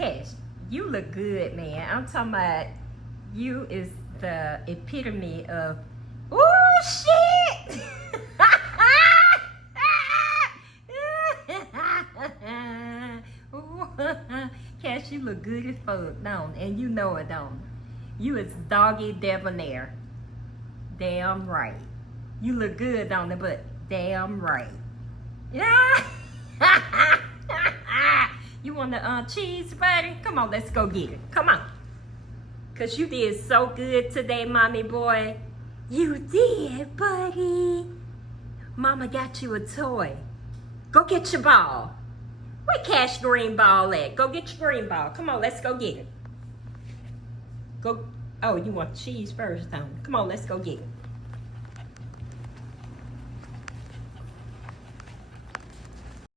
Cash, you look good, man. I'm talking about you is the epitome of, oh shit! Cash, you look good as fuck, don't? And you know it, don't? You is doggy debonair. Damn right. You look good, don't it? But damn right. Yeah. You want the cheese, buddy? Come on, let's go get it. Come on. Cause you did so good today, mommy boy. You did, buddy. Mama got you a toy. Go get your ball. Where Cash green ball at? Go get your green ball. Come on, let's go get it. Go. Oh, you want cheese first, don't you? Come on, let's go get it.